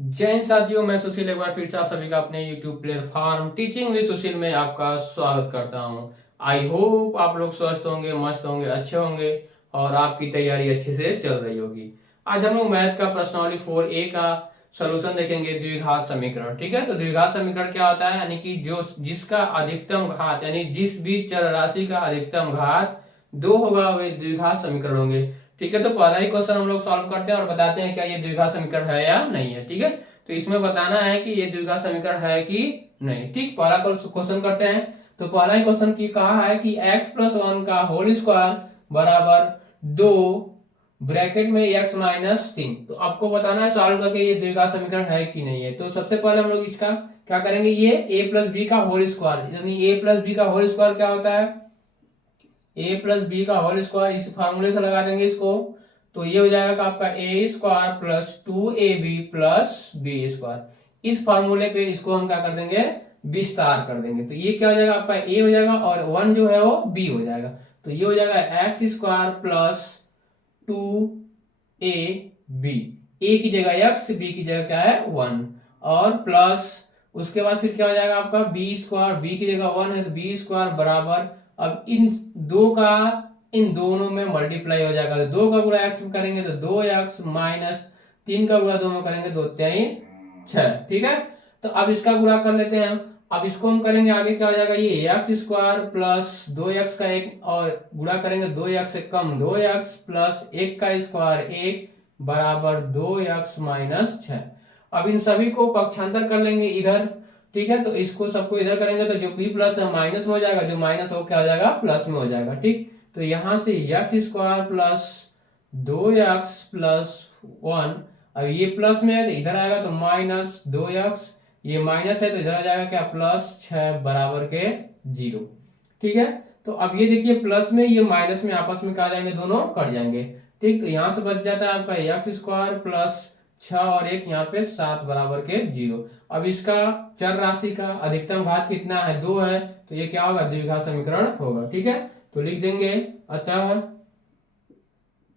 जय हिंद साथियों, मैं सुशील एक बार फिर से आप सभी का अपने YouTube प्लेटफॉर्म टीचिंग विद सुशील में आपका स्वागत करता हूं। आई होप आप लोग स्वस्थ होंगे, मस्त होंगे, अच्छे होंगे और आपकी तैयारी अच्छे से चल रही होगी। आज हम लोग मैथ का प्रश्नावली 4A का सॉल्यूशन देखेंगे, द्विघात समीकरण। ठीक है, तो द्विघात समीकरण क्या होता है, यानी कि जो जिसका अधिकतम घात यानी जिस भी चर राशि का अधिकतम घात 2 होगा वे द्विघात समीकरण होंगे। ठीक है, तो पहला ही क्वेश्चन हम लोग सॉल्व करते हैं और बताते हैं क्या ये द्विघात समीकरण है या नहीं है। ठीक है, तो इसमें बताना है कि ये द्विघात समीकरण है कि नहीं। ठीक, पहला क्वेश्चन करते हैं। तो पहला ही क्वेश्चन की कहा है कि x+1 का होल स्क्वायर बराबर 2 ब्रैकेट में x-3। तो आपको बताना है सॉल्व करके ये द्विघात समीकरण है कि नहीं है। तो सबसे पहले हम लोग इसका क्या करेंगे, ये a+b का होल स्क्वायर, यानी a+b का होल स्क्वायर क्या होता है, a+b का होल स्क्वायर, इस फार्मूले से लगा देंगे इसको। तो ये हो जाएगा आपका a² plus 2ab plus b²। इस फार्मूले पे इसको हम क्या कर देंगे, विस्तार कर देंगे। तो ये क्या हो जाएगा आपका a हो जाएगा और 1 जो है वो b हो जाएगा। तो ये हो जाएगा x² प्लस 2ab, a की जगह x, b की जगह क्या है 1, और प्लस उसके बाद फिर क्या हो जाएगा आपका b², b की जगह 1 है तो b² बराबर, अब इन दो का इन दोनों में मल्टीप्लाई हो जाएगा। तो 2 का गुणा x में करेंगे तो 2x माइनस 3 का गुणा 2 में करेंगे तो 6। ठीक है, तो अब इसका गुणा कर लेते हैं हम। अब इसको हम करेंगे आगे क्या हो जाएगा, ये x² प्लस 2x का 1 और गुणा करेंगे 2x से कम 2x प्लस 1 का स्क्वायर 1 बराबर 2x माइनस 6। अब इन सभी को पक्षांतर कर लेंगे इधर। ठीक है, तो इसको सबको इधर करेंगे तो जो p प्लस है माइनस में हो जाएगा, जो माइनस हो क्या हो जाएगा प्लस में हो जाएगा। ठीक, तो यहां से x² प्लस 2x प्लस 1, अब ये प्लस में है तो इधर आएगा तो माइनस 2x, ये माइनस है तो इधर आ जाएगा क्या प्लस 6 बराबर के 0। ठीक है, तो अब ये देखिए प्लस में ये माइनस में आपस में क्या जाएंगे, दोनों कट जाएंगे। ठीक, तो यहां से बच जाता है आपका x² प्लस 6 और 1 यहाँ पे 7 बराबर के 0। अब इसका चर राशि का अधिकतम घात कितना है, 2 है, तो ये क्या होगा, द्विघात समीकरण होगा। ठीक है, तो लिख देंगे अतः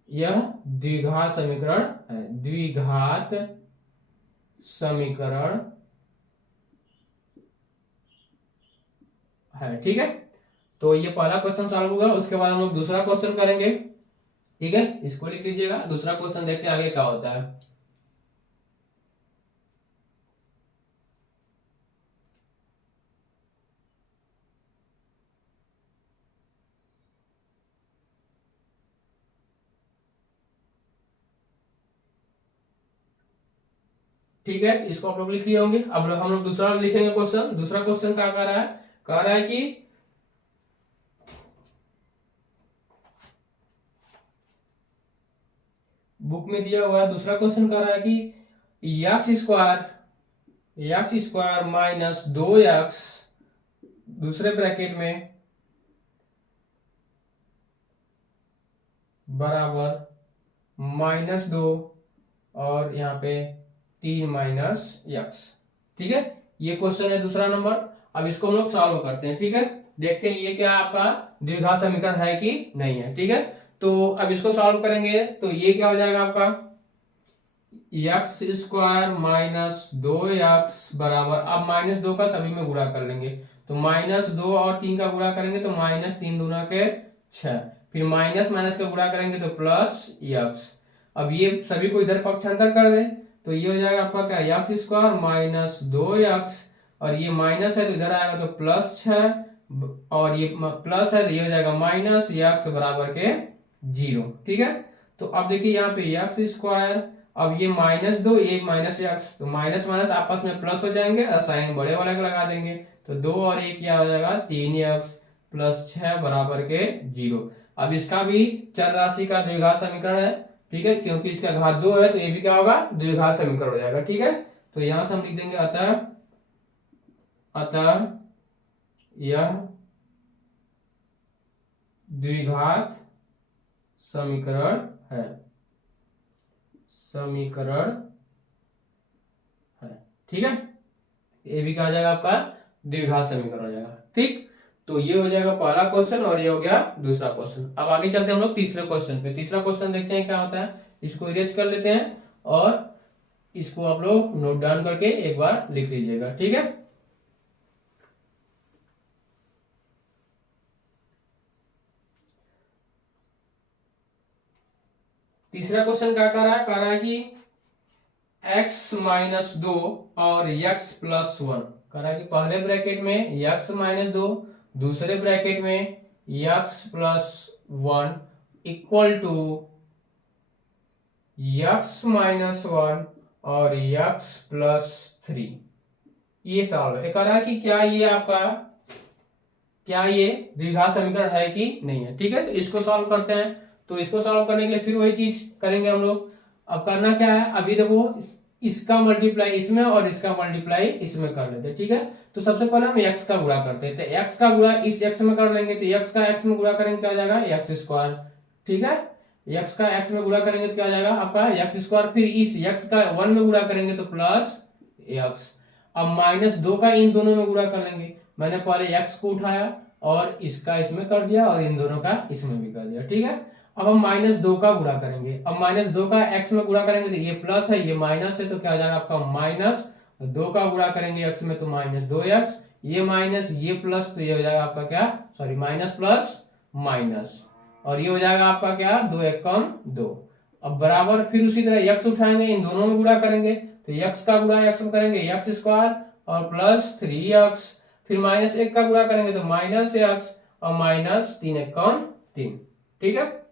यह द्विघात समीकरण है, द्विघात समीकरण है। ठीक है, तो ये पहला क्वेश्चन सॉल्व होगा। उसके बाद हम लोग दूसरा क्वेश्चन करेंगे। ठीक है, इसको लिख लीजिएगा। दूसरा क्वेश्चन देखते हैं आगे क्या होता है। ठीक है, इसको आप लोग लिख लिए होंगे। अब हम लोग दूसरा लिखेंगे क्वेश्चन। दूसरा क्वेश्चन क्या कह रहा है, कह रहा है कि बुक में दिया हुआ है, दूसरा क्वेश्चन कह रहा है कि x² माइनस 2x दूसरे ब्रैकेट में बराबर -2 और यहाँ पे 3 माइनस x। ठीक है, ये क्वेश्चन है दूसरा नंबर। अब इसको हम लोग सॉल्व करते हैं। ठीक है, देखते हैं ये क्या आपका द्विघात समीकरण है कि नहीं है। ठीक है, तो अब इसको सॉल्व करेंगे तो ये क्या हो जाएगा आपका x² माइनस 2x बराबर, अब -2 का सभी में गुणा कर लेंगे तो -2 और 3 का गुणा करेंगे तो -3 दूना के 6, फिर माइनस माइनस का गुणा करेंगे तो प्लस x। अब ये सभी को इधर पक्षांतर कर दें तो ये हो जाएगा आपका क्या x² माइनस 2x, और ये माइनस है तो इधर आएगा तो प्लस 6, और ये प्लस है तो ये हो जाएगा माइनस x बराबर के 0। ठीक है, तो अब देखिए यहाँ पे x², अब ये -2 ये माइनस x, तो माइनस माइनस आपस में प्लस हो जाएंगे और साइन बड़े वाले का लगा देंगे तो 2 और 1 क्या हो जाएगा 3x प्लस 6 बराबर के 0। अब इसका भी चर राशि का द्विघात समीकरण है। ठीक है, क्योंकि इसका घात 2 है तो ये भी क्या होगा, द्विघात समीकरण हो जाएगा। ठीक है, तो यहां से हम लिख देंगे अतः यह द्विघात समीकरण है, ठीक है, ये भी क्या हो जाएगा आपका द्विघात समीकरण हो जाएगा। ठीक, तो ये हो जाएगा पहला क्वेश्चन और ये हो गया दूसरा क्वेश्चन। अब आगे चलते हैं हम लोग तीसरे क्वेश्चन पे। तीसरा क्वेश्चन देखते हैं क्या होता है, इसको इरेज कर लेते हैं और इसको आप लोग नोट डाउन करके एक बार लिख लीजिएगा, ठीक है। तीसरा क्वेश्चन क्या कह रहा है कि x-2 और x+1 कह रहा है कि पहले ब्रैकेट में x-2 दूसरे ब्रैकेट में x+1 इक्वल टू x-1 और x+3। ये सवाल है, कह रहा है कि क्या ये द्विघात समीकरण है कि नहीं है, ठीक है। तो इसको सॉल्व करते हैं। तो इसको सॉल्व करने के लिए फिर वही चीज करेंगे हम लोग। अब करना क्या है, अभी देखो इसका मल्टीप्लाई इसमें और इसका मल्टीप्लाई इसमें कर लेते हैं, ठीक है। तो सबसे पहले हम x का गुणा करते हैं, तो x का गुणा इस x में कर लेंगे, तो x का x में गुणा करेंगे क्या हो जाएगा x², ठीक है। x का x में गुणा करेंगे तो क्या हो जाएगा आपका x², फिर इस x का 1 में गुणा करेंगे तो प्लस x। अब -2 का इन दोनों में गुणा कर लेंगे। मैंने पहले x को उठाया और इसका इसमें कर दिया और इन दोनों का इसमें भी कर दिया, ठीक है। अब हम -2 का गुणा करेंगे। अब -2 का x में गुणा करेंगे तो ये प्लस है, ये माइनस है, तो क्या हो जाएगा आपका -2 का गुणा करेंगे x में तो -2x, ये माइनस ये प्लस, तो ये हो जाएगा आपका क्या, सॉरी माइनस प्लस माइनस, और ये हो जाएगा आपका क्या 2 1 कम 2। अब बराबर फिर उसी तरह x उठाएंगे, इन दोनों में गुणा करेंगे, तो x का गुणा x में करेंगे x² और प्लस 3x, फिर -1 का गुणा करेंगे तो -x और -3 1 कम 3, ठीक है।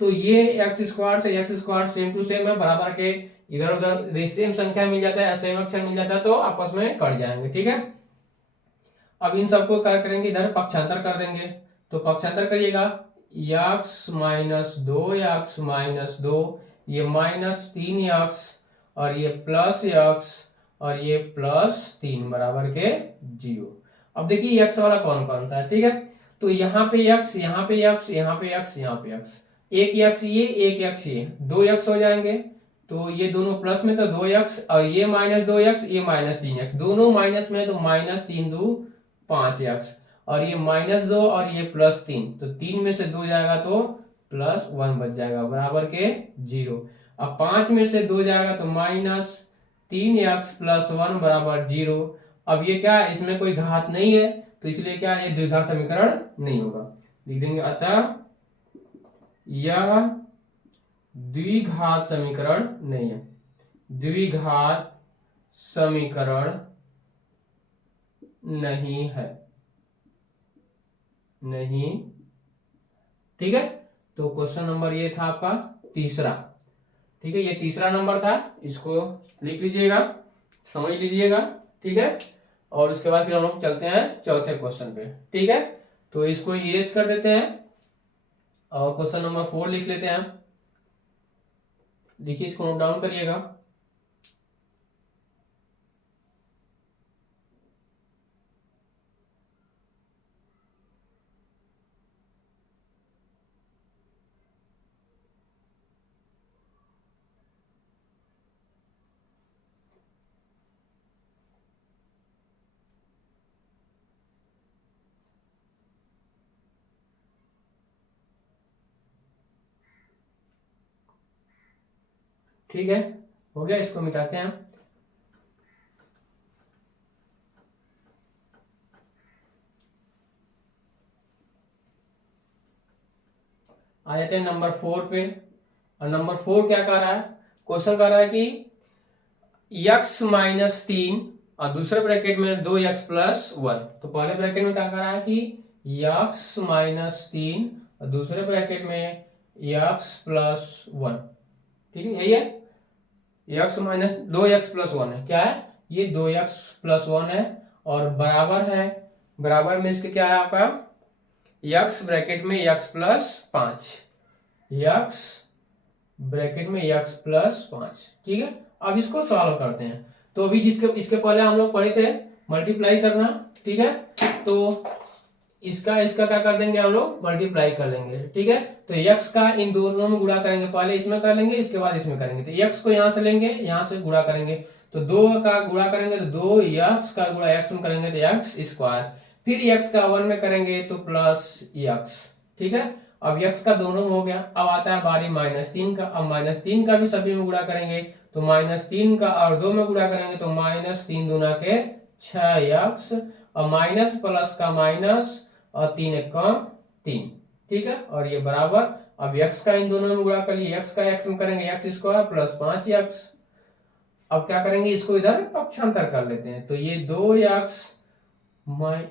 तो ये x² से x² सेम टू सेम है, बराबर के इधर उधर सेम संख्या मिल जाता है, सेम अक्षर मिल जाता है, तो आपस में कट जाएंगे, ठीक है। अब इन सबको क्या करेंगे, इधर पक्षांतर कर देंगे। तो पक्षांतर करिएगा, x-2 ये -3x और ये +x और ये +3 बराबर के 0। अब देखिए x वाला कौन कौन सा है, ठीक है। तो यहाँ पे x, यहाँ पे x, यहाँ पे x, यहाँ पे x, एक x ये, एक x ये, 2x हो जाएंगे। तो ये दोनों प्लस में तो 2x और ये -2x, ये -3x, दोनों माइनस में तो -3 2 5x, और ये -2 और ये +3, तो 3 में से 2 जाएगा तो +1 बच जाएगा बराबर के 0। अब 5 में से 2 जाएगा तो -3x + 1 बराबर 0। अब ये क्या है, इसमें कोई घात नहीं है, तो इसलिए क्या ये द्विघात समीकरण नहीं होगा, लिख देंगे अतः यह द्विघात समीकरण नहीं है, द्विघात समीकरण नहीं है, नहीं, ठीक है। तो क्वेश्चन नंबर ये था आपका तीसरा, ठीक है, ये तीसरा नंबर था, इसको लिख लीजिएगा, समझ लीजिएगा, ठीक है। और उसके बाद फिर हम लोग चलते हैं चौथे क्वेश्चन पे, ठीक है। तो इसको इरेज कर देते हैं और क्वेश्चन नंबर 4 लिख लेते हैं। देखिए इसको नोट डाउन करिएगा। ठीक है, हो गया, इसको मिटाते हैं। आ जाते हैं नंबर 4 पे। और नंबर 4 क्या कह रहा है, क्वेश्चन कह रहा है कि x-3 और दूसरे ब्रैकेट में 2x+1। तो पहले ब्रैकेट में क्या कह रहा है कि x-3 और दूसरे ब्रैकेट में x+1, ठीक है, यही है, x-2x+1 है, क्या है ये 2x+1 है, और बराबर है, बराबर में इसके क्या है आपका x ब्रैकेट में x+5, x ब्रैकेट में x+5, ठीक है। अब इसको सॉल्व करते हैं। तो अभी इसके पहले हम लोग पढ़े थे मल्टीप्लाई करना, ठीक है। तो इसका क्या कर देंगे, हम लोग मल्टीप्लाई कर लेंगे, ठीक है। तो x का इन दोनों में गुणा करेंगे, पहले इसमें कर लेंगे, इसके बाद इसमें करेंगे। तो x को यहां से लेंगे, यहां से गुणा करेंगे, तो 2 का गुणा करेंगे तो 2x का गुणा x में करेंगे तो x², फिर x का 1 में करेंगे तो +x, ठीक है। अब x का दोनों में हो गया। अब आता है बारी -3 का। अब -3 का भी सभी में गुणा करेंगे तो -3 का और 2 में गुणा करेंगे तो -3 दूना के 6x और माइनस प्लस का माइनस और 3 एक का 3। ठीक है, और ये बराबर अब x का इन दोनों में गुणा कर लिए, x का x में करेंगे x² प्लस 5x। अब क्या करेंगे, इसको इधर पक्षांतर कर लेते हैं तो ये 2x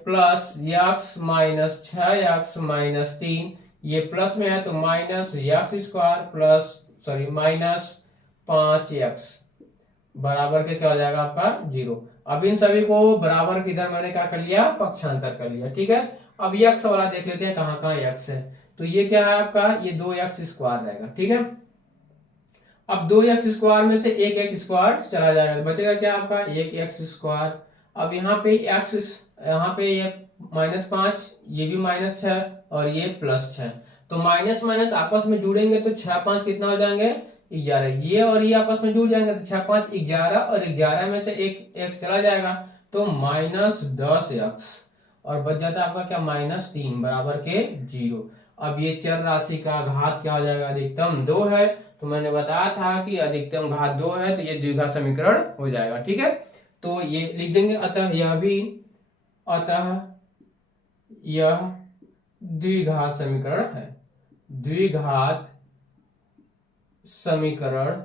plus x minus 6x minus 3, ये प्लस में है तो -x² प्लस माइनस 5x बराबर के क्या हो जाएगा आपका 0। अब इन सभी को बराबर के इधर मैंने क्या कर लिया, पक्षांतर कर लिया। ठीक है, अब x वाला देख लेते हैं कहाँ कहाँ x है। तो ये क्या है आपका, ये 2x² रहेगा। ठीक है, अब 2x² में से एक x² चला जाएगा, बचेगा क्या आपका, एक x²। अब यहाँ पे x, यहाँ पे ये -5, ये भी -6 और ये +6, तो माइनस माइनस आपस में जुड़ेंगे तो 6 5 कितना हो जाएंगे 11। ये और ये आपस में जुड़ जाएंगे तो 6 5 11 और 11 में से एक x चला जाएगा तो -10x और बच जाता है आपका क्या -3 बराबर के 0। अब ये चर राशि का घात क्या हो जाएगा, अधिकतम 2 है। तो मैंने बताया था कि अधिकतम घात 2 है तो ये द्विघात समीकरण हो जाएगा। ठीक है, तो ये लिख देंगे, अतः यह द्विघात समीकरण है, द्विघात समीकरण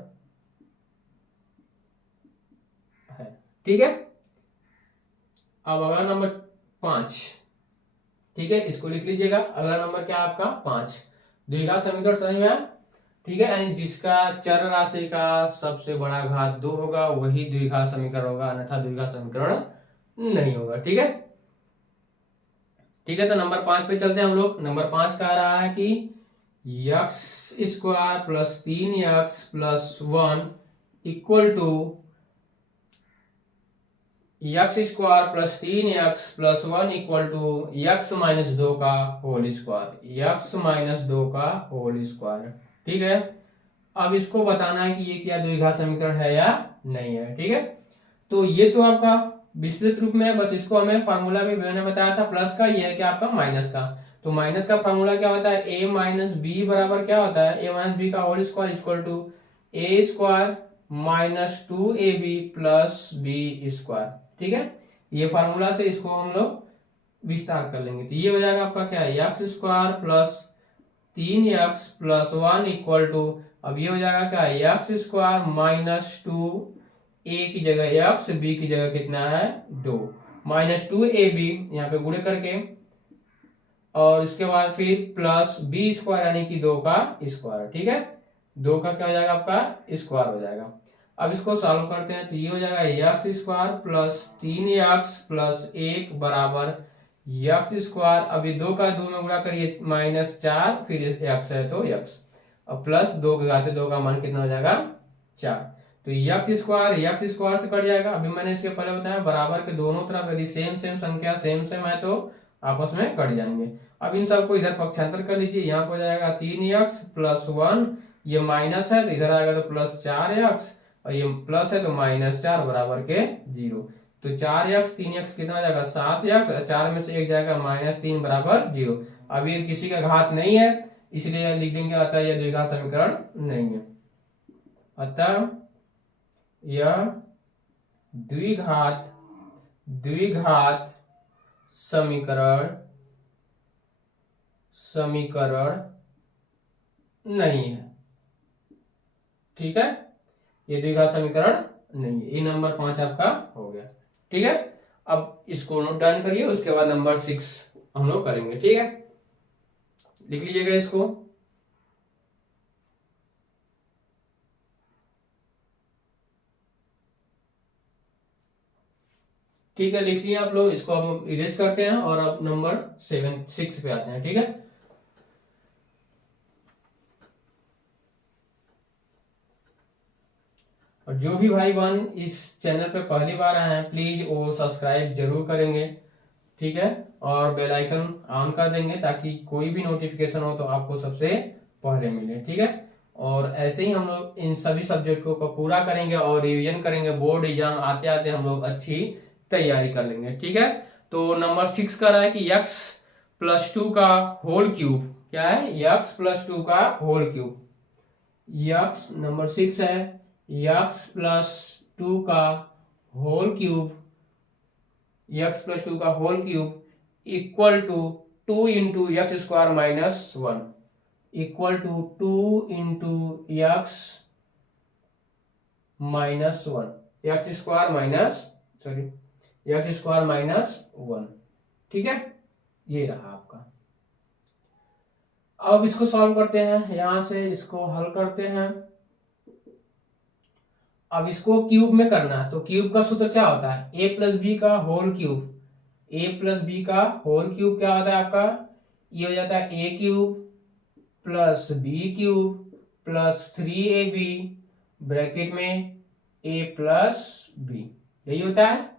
है। ठीक है, अब अगला नंबर 5। ठीक है, इसको लिख लीजिएगा। अगला नंबर क्या आपका 5, द्विघात समीकरण समझ में आया। ठीक है, यानी जिसका चर राशि का सबसे बड़ा घात 2 होगा वही द्विघात समीकरण होगा, अन्यथा द्विघात समीकरण नहीं होगा। ठीक है, ठीक है, तो नंबर 5 पे चलते हैं हम लोग। नंबर 5 कह रहा है कि x² plus 3x plus 1 equal to x² plus 3x plus 1 equal to x minus 2 का होल स्क्वायर, x माइनस 2 का होल स्क्वायर। ठीक है, अब इसको बताना है कि ये क्या द्विघात समीकरण है या नहीं है। ठीक है, तो ये तो आपका विस्तृत रूप में है, बस इसको हमें फार्मूला भी मैंने बताया था प्लस का, ये है क्या आपका माइनस का। तो माइनस का फार्मूला क्या होता है, a माइनस बी बराबर क्या होता है, a माइनस बी का whole square equal to a² minus 2ab plus b²। ठीक है, ये फार्मूला से इसको हम लोग विस्तार कर लेंगे तो ये हो जाएगा आपका क्या है, x² plus 3x plus 1 equal to, अब ये हो जाएगा क्या, x² माइनस 2, a की जगह x, b की जगह कितना है 2, माइनस 2ab यहाँ पे गुणे करके, और इसके बाद फिर प्लस b² यानी कि 2 का स्क्वायर। ठीक है, 2 का क्या हो जाएगा आपका स्क्वायर हो जाएगा। अब इसको सॉल्व करते हैं तो ये हो जाएगा x² प्लस 3x प्लस 1 बराबर x², अभी 2 का 2 में गुणा करिए -4, फिर x है तो x, अब प्लस 2 के घाते 2 का मान कितना हो जाएगा 4, तो x² से कट जाएगा। अभी मैंने इसके पहले बताया बराबर के दोनों तरफ यदि सेम संख्या सेम है तो आपस में कट जाएंगे। अब इन सबको इधर पक्षांतर कर लीजिए, यहाँ पर हो जाएगा 3x प्लस 1, ये माइनस है तो इधर आएगा तो प्लस 4x और ये प्लस है तो -4 बराबर के 0, तो 4x 3x कितना हो जाएगा 7x, 4 में से 1 जाएगा -3 बराबर 0। अब ये किसी का घात नहीं है इसलिए लिख देंगे अतः यह द्विघात समीकरण नहीं है, अतः यह द्विघात समीकरण नहीं है। ठीक है, ये द्विघात समीकरण नहीं है। ये नंबर 5 आपका हो गया। ठीक है, अब इसको नोट डाउन करिए, उसके बाद नंबर 6 हम लोग करेंगे। ठीक है, लिख लीजिएगा इसको। ठीक है, लिख लिया आप लोग, इसको हम इरेज करते हैं और अब नंबर 6 पे आते हैं। ठीक है, और जो भी भाई बहन इस चैनल पे पहली बार आए हैं प्लीज वो सब्सक्राइब जरूर करेंगे। ठीक है, और बेल आइकन ऑन कर देंगे ताकि कोई भी नोटिफिकेशन हो तो आपको सबसे पहले मिले। ठीक है, और ऐसे ही हम लोग इन सभी सब्जेक्टों को पूरा करेंगे और रिवीजन करेंगे, बोर्ड एग्जाम आते आते हम लोग अच्छी तैयारी कर लेंगे। ठीक है, तो नंबर 6 का रहा है कि x प्लस 2 का होल क्यूब क्या है, यक्स प्लस 2 का होल क्यूब। यक्स नंबर 6 है, यक्स प्लस 2 का होल क्यूब, यक्स प्लस 2 का whole cube equal to 2 into x square minus 1, equal to 2 into x minus 1, x square minus sorry x square minus 1। ठीक है, ये रहा आपका। अब इसको सॉल्व करते हैं, यहां से इसको हल करते हैं। अब इसको क्यूब में करना है, तो क्यूब का सूत्र क्या होता है, ए प्लस बी का whole cube. A plus B का होल क्यूब क्या होता है आपका, ये हो जाता है A cube plus B cube plus 3ab bracket में ए प्लस बी, यही होता है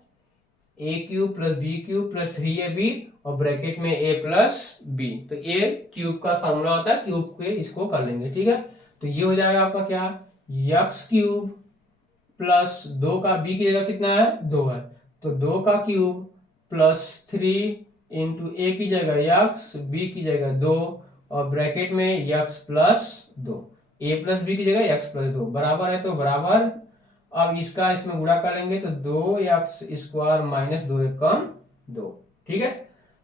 A cube plus B cube plus 3ab और ब्रैकेट में ए प्लस बी। तो ए क्यूब का फॉर्मूला होता है, क्यूब के इसको कर लेंगे। ठीक है, तो ये हो जाएगा आपका क्या, यक्स क्यूब प्लस 2 का बी की जगह कितना है 2 है, तो 2 का क्यूब प्लस 3 इंटू ए की जगह यक्स, बी की जगह 2 और ब्रैकेट में यक्स प्लस 2, ए प्लस बी की जगह यक्स प्लस 2 बराबर है, तो बराबर। अब इसका इसमें गुणा करेंगे तो 2 यक्स स्क्वायर माइनस 2 एकम 2। ठीक है,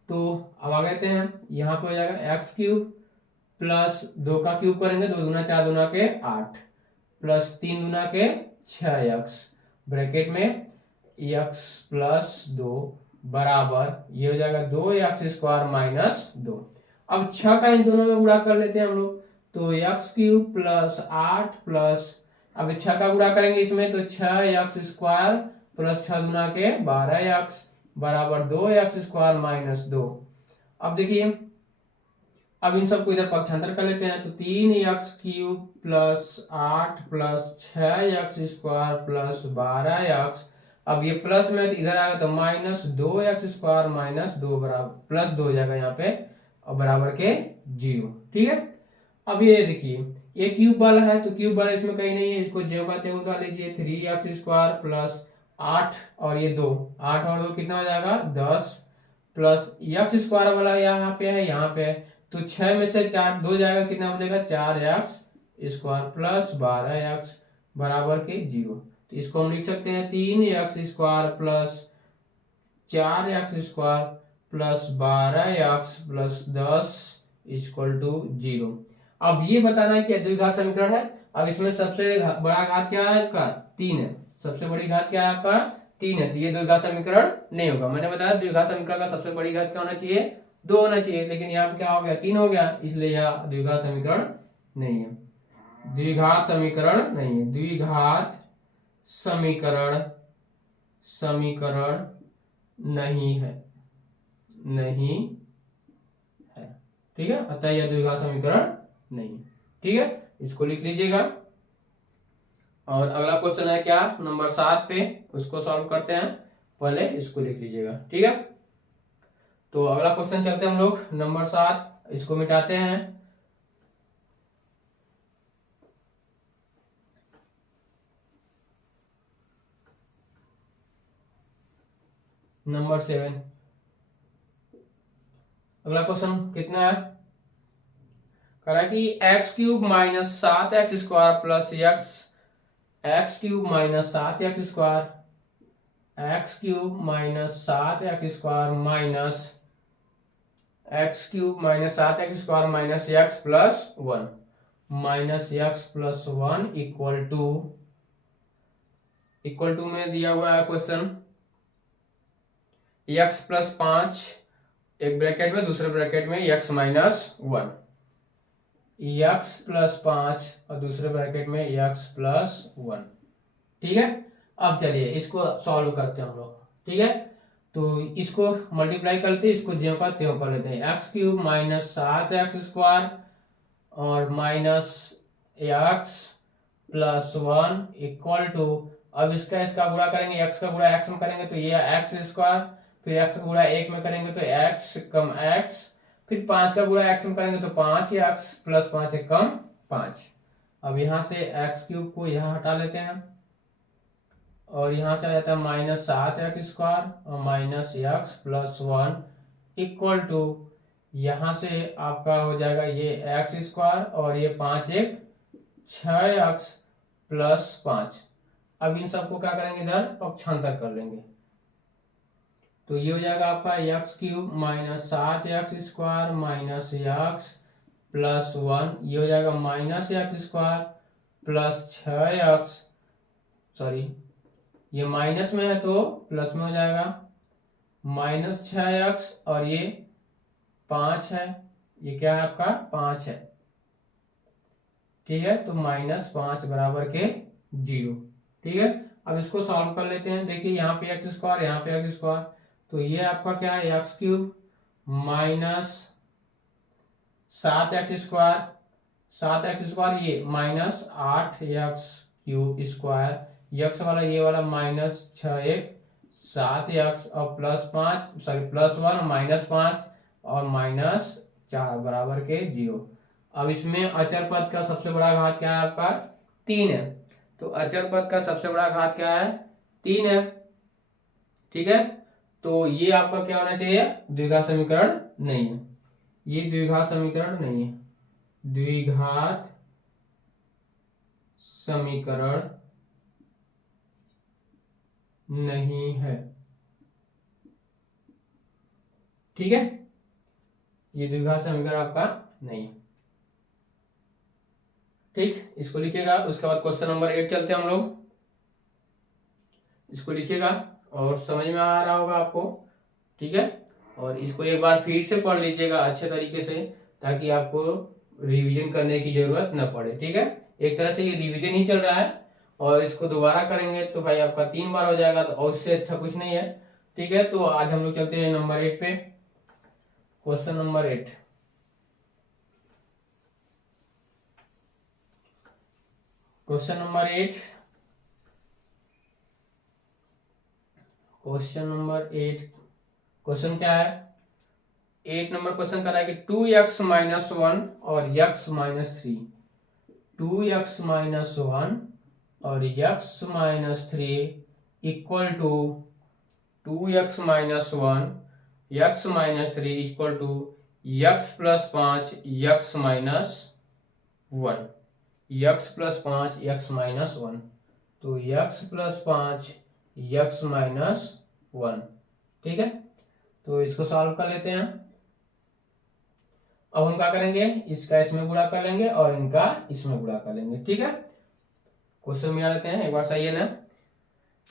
तो अब आगे आते हैं, यहाँ पे हो जाएगा एक्स क्यूब प्लस 2 का क्यूब करेंगे, 2 दूना 4 दूना के 8 प्लस 3 दूना के 6 यक्स ब्रैकेट में यक्स प्लस 2 बराबर, ये हो जाएगा 2 यक्स स्क्वायर माइनस 2। अब 6 का इन दोनों में गुणा कर लेते हैं हम लोग, तो यक्स क्यूब प्लस 8 प्लस, अब 6 का गुणा करेंगे इसमें तो 6 यक्स स्क्वायर प्लस 6 दूना के 12 यक्स बराबर 2 यक्स स्क्वायर माइनस 2। अब देखिए, अब इन सबको इधर पक्षांतर कर लेते हैं, तो 3 x cube plus 8 plus 6 x square plus 12 x, अब ये प्लस में तो इधर आएगा तो माइनस 2 यक्स स्क्वायर माइनस 2 बराबर प्लस 2 हो जाएगा यहाँ पे और बराबर के 0। ठीक है, अब ये देखिए ये क्यूब वाला है, तो क्यूब वाला इसमें कहीं नहीं है, इसको जो कहते हैं उठा लीजिए, 3 यक्स स्क्वायर प्लस 8 और ये 2, 8 और 2 कितना हो जाएगा 10 प्लस यक्स स्क्वायर वाला यहाँ पे है, यहाँ पे है, तो 6 में से 4 2 जाएगा, कितना बचेगा 4 यक्स स्क्वायर प्लस 12 यक्स बराबर के 0। तो इसको हम लिख सकते हैं 3 x square plus 4 x square plus 12 x plus 10 equal to 0। अब ये बताना है कि द्विघात समीकरण है। अब इसमें सबसे बड़ा घात क्या है आपका 3 है, सबसे बड़ी घात क्या है आपका 3 है, तो ये द्विघात समीकरण नहीं होगा। मैंने बताया द्विघात समीकरण का सबसे बड़ी घात क्या होना चाहिए 2 होना चाहिए, लेकिन यहाँ पे क्या हो गया 3 हो गया, इसलिए यह द्विघात समीकरण नहीं है, द्विघात समीकरण नहीं है, द्विघात समीकरण समीकरण नहीं है, नहीं है। ठीक है, अतः यह द्विघात समीकरण नहीं है। ठीक है, इसको लिख लीजिएगा। और अगला क्वेश्चन है क्या नंबर 7 पे, उसको सॉल्व करते हैं, पहले इसको लिख लीजिएगा। ठीक है, तो अगला क्वेश्चन चलते हैं हम लोग नंबर 7, इसको मिटाते हैं। नंबर 7 अगला क्वेश्चन कितना है, कह रहा है कि x cube minus 7 x square plus x cube minus 7 x square, x cube minus 7 x square minus x cube minus 7 x square minus x plus 1 minus x plus 1 equal to में दिया हुआ है क्वेश्चन एक्स प्लस 5 एक bracket में, दूसरे bracket में x minus 1, x plus 5 और दूसरे ब्रैकेट में एक्स प्लस 1। ठीक है, अब चलिए इसको सॉल्व करते हैं हम लोग। ठीक है, तो इसको मल्टीप्लाई करते हैं, इसको ज्यों का त्यों कर लेते हैं, x cube minus 7 x square और minus x plus 1 equal to, अब इसका गुणा करेंगे, एक्स का गुणा एक्स में करेंगे तो ये एक्स स्क्वायर, फिर एक्स का गुणा 1 में करेंगे तो एक्स कम एक्स, फिर 5 का गुणा एक्स में करेंगे तो 5 एक्स प्लस 5 कम 5। अब यहाँ से एक्स क्यूब को यहाँ हटा लेते हैं और यहाँ से आ जाता है माइनस 7 एक्स स्क्वायर और minus x plus 1 equal to यहां से आपका हो जाएगा ये एक्स स्क्वायर और ये 5 एक 6x प्लस 5। अब इन सबको क्या करेंगे, इधर पक्षांतर कर लेंगे। तो ये हो जाएगा आपका x cube minus 7x square minus x plus 1। ये हो जाएगा minus x square plus 6x, sorry ये माइनस में है तो प्लस में हो जाएगा, माइनस 6x और ये 5 है, ये क्या है आपका 5 है, ठीक है। तो -5 बराबर के 0, ठीक है। अब इसको सॉल्व कर लेते हैं। देखिए यहाँ पे एक्स स्क्वायर, यहाँ पे एक्स स्क्वायर, तो ये आपका क्या है x cube minus 7x square, 7x square ये minus 8x cube square, x वाला ये वाला माइनस 6 7x और प्लस 5 सॉरी प्लस 1 -5 और -4 बराबर के 0। अब इसमें अचर पद का सबसे बड़ा घात क्या है आपका 3 है, तो अचर पद का सबसे बड़ा घात क्या है 3 है, ठीक है। तो ये आपका क्या होना चाहिए, द्विघात समीकरण नहीं है, ये द्विघात समीकरण नहीं है, द्विघात समीकरण नहीं है, ठीक है। ये द्विघात समीकरण आपका नहीं है, ठीक। इसको लिखिएगा। उसके बाद क्वेश्चन नंबर 8 चलते हैं हम लोग। इसको लिखिएगा और समझ में आ रहा होगा आपको, ठीक है। और इसको एक बार फिर से पढ़ लीजिएगा अच्छे तरीके से, ताकि आपको रिवीजन करने की जरूरत न पड़े, ठीक है। एक तरह से ये रिवीजन ही चल रहा है, और इसको दोबारा करेंगे तो भाई आपका 3 बार हो जाएगा, तो और उससे अच्छा कुछ नहीं है, ठीक है। तो आज हम लोग चलते हैं नंबर 8 पे। Question number 8, question number 8, question number 8, question क्या है 8 नंबर क्वेश्चन कर रहा है कि 2x माइनस 1 और x माइनस 3, 2x माइनस 1 और x minus 3 equal to 2x minus 1 x minus 3 equal to x plus 5 x minus 1, x plus 5 x minus 1, तो x plus 5 x minus 1, ठीक है। तो इसको सॉल्व कर लेते हैं। अब हम क्या करेंगे, इसका इसमें गुणा कर लेंगे और इनका इसमें गुणा कर लेंगे, ठीक है। क्वेश्चन मिला लेते हैं एक बार, सही है ना,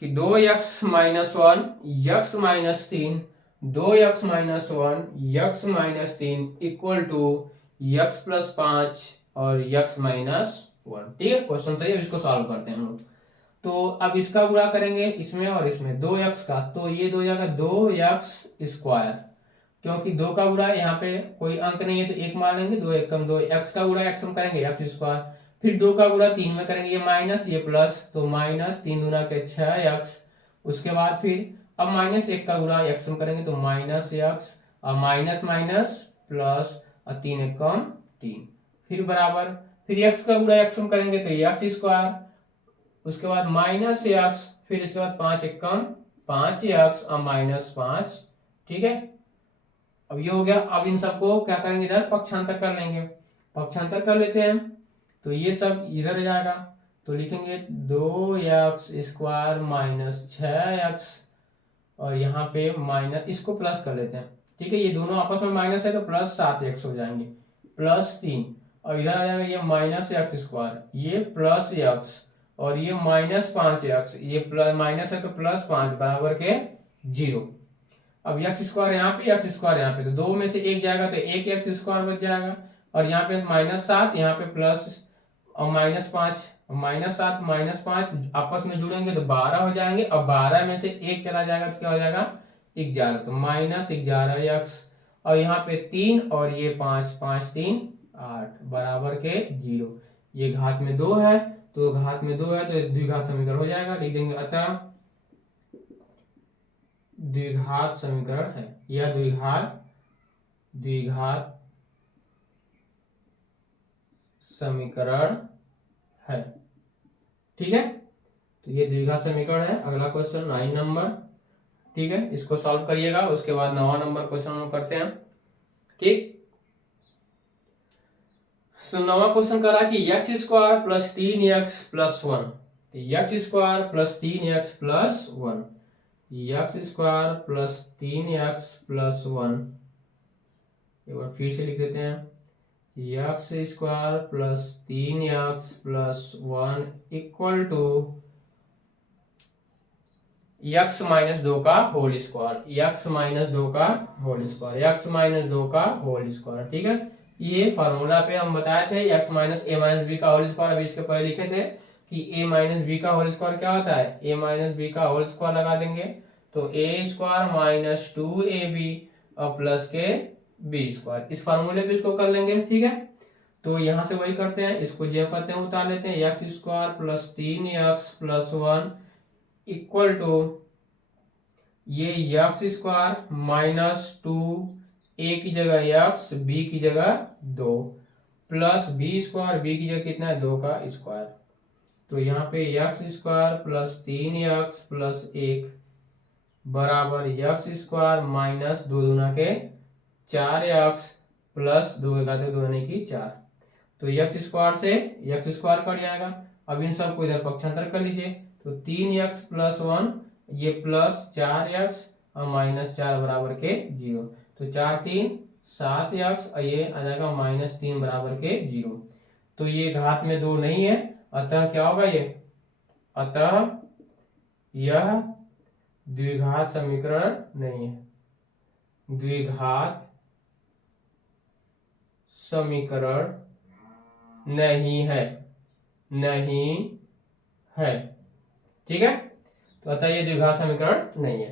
कि 2x minus 1 x minus 3, 2x minus 1 x minus 3 equal to x plus 5 और x माइनस 1, ठीक है। क्वेश्चन सही है, इसको सॉल्व करते हैं हम लोग। तो अब इसका गुणा करेंगे इसमें और इसमें 2x का, तो ये दो जाएगा 2x स्क्वायर, क्योंकि 2 का गुणा यहाँ पे कोई अंक नहीं है तो 1 मान लेंगे, 2 1 2, x का गुणा x में करेंगे x स्क्वायर, फिर 2 का गुणा 3 में करेंगे, ये माइनस ये प्लस, तो माइनस 3 दूना के 6x, उसके बाद फिर अब -1 का गुणा x में करेंगे तो -x और माइनस माइनस प्लस और 3 1 कम 3, फिर बराबर, फिर x का गुणा x में करेंगे तो x स्क्वायर, उसके बाद -x, फिर इसके बाद 5 1 कम 5x और -5, ठीक है। अब ये हो गया। अब इन सबको क्या करेंगे, इधर पक्षांतर कर लेंगे, पक्षांतर कर लेते हैं, तो ये सब इधर जाएगा, तो लिखेंगे 2x स्क्वायर माइनस 6x और यहाँ पे माइनस, इसको प्लस कर लेते हैं, ठीक है। ये दोनों आपस में माइनस है तो प्लस 7x हो जाएंगे, प्लस 3, और इधर आ जाएगा ये माइनस एक्स स्क्वायर, ये प्लस x और ये -5x, ये प्लस माइनस है तो प्लस 5 बराबर के 0। अब x स्क्वायर यहाँ पे x स्क्वायर यहाँ पे, तो 2 में से 1 जाएगा तो 1x स्क्वायर बच जाएगा, और यहाँ पे -7 यहाँ पे प्लस और -5, -7 -5 आपस में जुड़ेंगे तो 12 हो जाएंगे, और 12 में से 1 चला जाएगा तो क्या हो जाएगा 11, तो -11x, और यहाँ पे 3 और ये 5 5 3 8 बराबर के 0। ये घात में 2 है, तो घात में 2 है तो द्विघात समीकरण हो जाएगा, लिख देंगे अतः द्विघात समीकरण है, यह द्विघात समीकरण है, ठीक है। तो ये द्विघात समीकरण है। अगला क्वेश्चन 9 नंबर, ठीक है, इसको सॉल्व करिएगा। उसके बाद 9वां नंबर क्वेश्चन हम करते हैं। ठीक। तो नवा क्वेश्चन करा कि x square plus 3x plus 1, x square plus 3x plus 1, x square plus 3x plus 1, एक बार फिर से लिख देते हैं, x square plus 3x plus 1 equal to x minus 2 का होल स्क्वायर, एक्स माइनस 2 का होल स्क्वायर, एक्स माइनस 2 का होल स्क्वायर। ठीक है, ये फॉर्मूला पे हम बताए थे एक्स माइनस ए माइनस बी का होल स्क्वायर। अभी इसके पहले लिखे थे कि ए माइनस बी का होल स्क्वायर क्या होता है, ए माइनस बी का होल स्क्वायर लगा देंगे तो ए स्क्वायर माइनस 2ab और प्लस के बी स्क्वायर, इस फॉर्मूले पे इसको कर लेंगे। ठीक है, तो यहां से वही करते हैं, इसको जो करते हैं उतार लेते हैं, x square plus 3x plus 1 equal to ये एक्स स्क्वायर माइनस 2, ए की जगह एक्स, बी की जगह 2 प्लस बी स्क्वायर, बी की जगह कितना है 2 का स्क्वायर। तो यहाँ पे x square plus 3x plus 1 बराबर एक्स स्क्वायर माइनस 2 दूना के 4x प्लस 2 घात 2 यानी कि 4। तो एक्स स्क्वायर से एक्स स्क्वायर कट जाएगा। अब इन सबको इधर पक्षांतर कर लीजिए, तो 3x प्लस 1 ये प्लस 4x और माइनस 4 बराबर के 0, तो 4 3 7x और ये आ जाएगा माइनस 3 बराबर के 0। तो ये घात में 2 नहीं है, अतः क्या होगा ये, अतः यह द्विघात समीकरण नहीं है, द्विघात समीकरण नहीं है, नहीं है। ठीक है, तो अतः ये द्विघात समीकरण नहीं है।